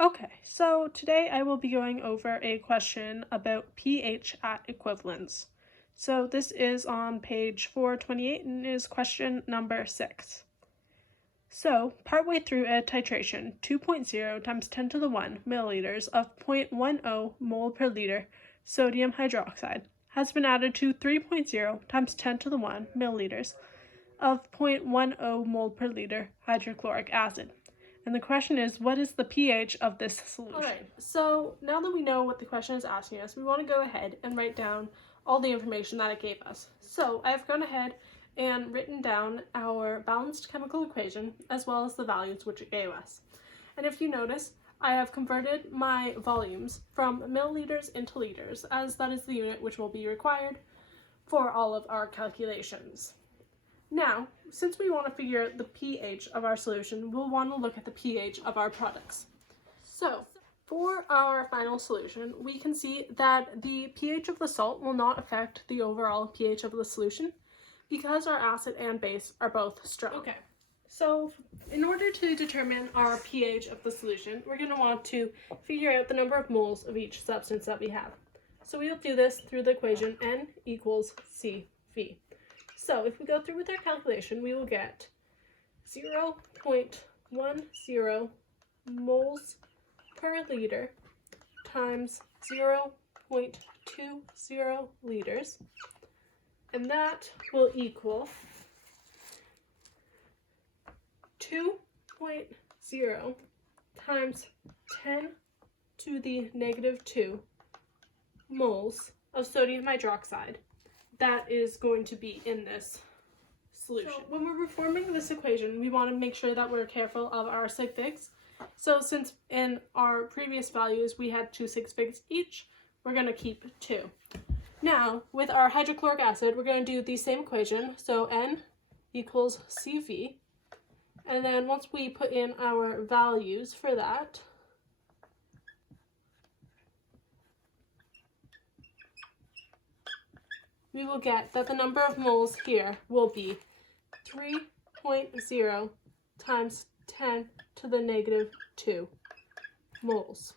Okay, so today I will be going over a question about pH at equivalence. So this is on page 428 and is question number 6. So, partway through a titration, 2.0 times 10 to the 1 milliliters of 0.10 mole per liter sodium hydroxide has been added to 3.0 times 10 to the 1 milliliters of 0.10 mole per liter hydrochloric acid. And the question is, what is the pH of this solution? Alright, so now that we know what the question is asking us, we want to go ahead and write down all the information that it gave us. So I've gone ahead and written down our balanced chemical equation as well as the values which it gave us. And if you notice, I have converted my volumes from milliliters into liters, as that is the unit which will be required for all of our calculations. Now, since we want to figure the pH of our solution, we'll want to look at the pH of our products. So, for our final solution, we can see that the pH of the salt will not affect the overall pH of the solution because our acid and base are both strong. Okay, so in order to determine our pH of the solution, we're going to want to figure out the number of moles of each substance that we have. So we'll do this through the equation N equals CV. So if we go through with our calculation, we will get 0.10 moles per liter times 0.20 liters, and that will equal 2.0 times 10 to the negative 2 moles of sodium hydroxide that is going to be in this solution. So when we're reforming this equation, we want to make sure that we're careful of our sig figs. So since in our previous values we had 2 sig figs each, we're going to keep 2. Now, with our hydrochloric acid, we're going to do the same equation. So N equals CV. And then once we put in our values for that, we will get that the number of moles here will be 3.0 times 10 to the negative 2 moles.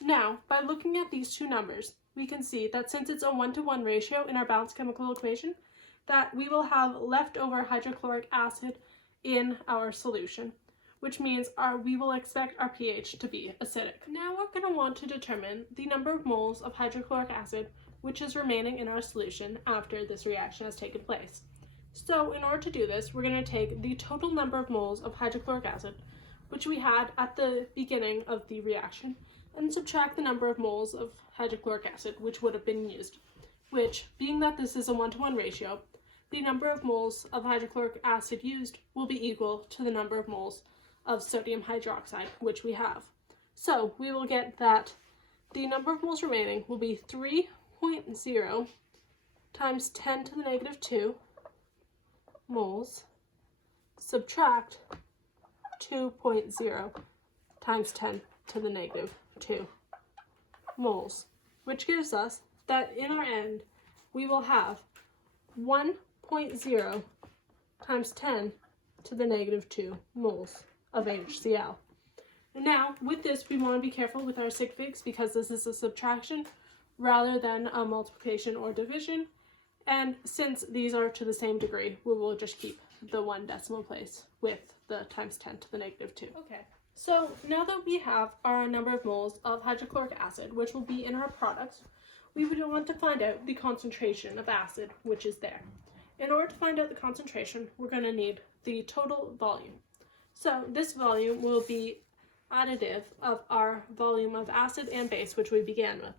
Now, by looking at these two numbers, we can see that since it's a 1-to-1 ratio in our balanced chemical equation, that we will have leftover hydrochloric acid in our solution, which means we will expect our pH to be acidic. Now we're going to want to determine the number of moles of hydrochloric acid which is remaining in our solution after this reaction has taken place. So in order to do this, we're going to take the total number of moles of hydrochloric acid, which we had at the beginning of the reaction, and subtract the number of moles of hydrochloric acid which would have been used, which, being that this is a 1-to-1 ratio, the number of moles of hydrochloric acid used will be equal to the number of moles of sodium hydroxide which we have. So we will get that the number of moles remaining will be 3.0 times 10 to the negative 2 moles subtract 2.0 times 10 to the negative 2 moles, which gives us that in our end we will have 1.0 times 10 to the negative 2 moles of HCl. And now with this we want to be careful with our sig figs because this is a subtraction rather than a multiplication or division, and since these are to the same degree, we will just keep the 1 decimal place with the times 10 to the negative 2. Okay, so now that we have our number of moles of hydrochloric acid, which will be in our products, we would want to find out the concentration of acid which is there. In order to find out the concentration, we're going to need the total volume. So this volume will be additive of our volume of acid and base which we began with.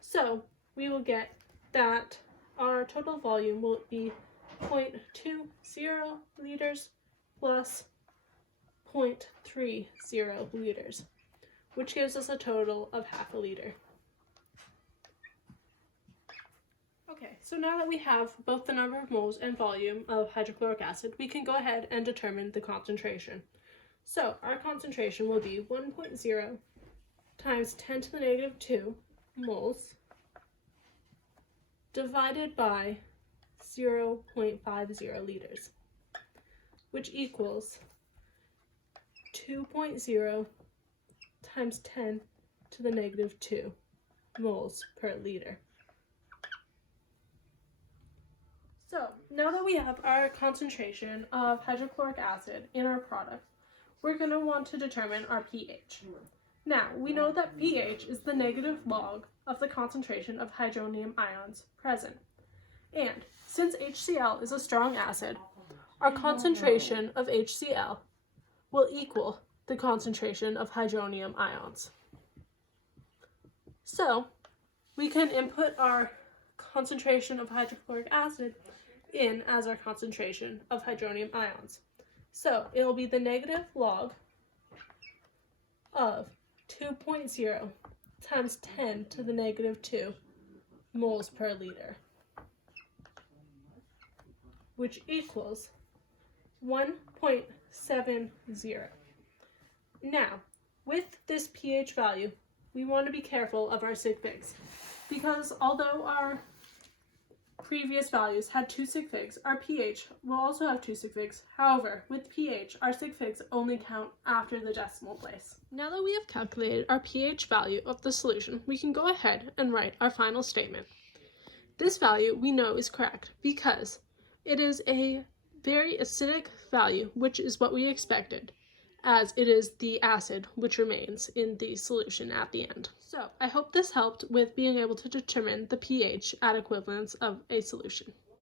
So we will get that our total volume will be 0.20 liters plus 0.30 liters, which gives us a total of half a liter. Okay, so now that we have both the number of moles and volume of hydrochloric acid, we can go ahead and determine the concentration. So our concentration will be 1.0 times 10 to the negative 2 moles divided by 0.50 liters, which equals 2.0 times 10 to the negative 2 moles per liter. So now that we have our concentration of hydrochloric acid in our product, we're going to want to determine our pH. Now, we know that pH is the negative log of the concentration of hydronium ions present. And since HCl is a strong acid, our concentration of HCl will equal the concentration of hydronium ions. So, we can input our concentration of hydrochloric acid in as our concentration of hydronium ions. So, it will be the negative log of 2.0 times 10 to the negative 2 moles per liter, which equals 1.70. Now, with this pH value, we want to be careful of our sig figs, because although our previous values had 2 sig figs, our pH will also have 2 sig figs. However, with pH, our sig figs only count after the decimal place. Now that we have calculated our pH value of the solution, we can go ahead and write our final statement. This value we know is correct because it is a very acidic value, which is what we expected, as it is the acid which remains in the solution at the end. So I hope this helped with being able to determine the pH at equivalence of a solution.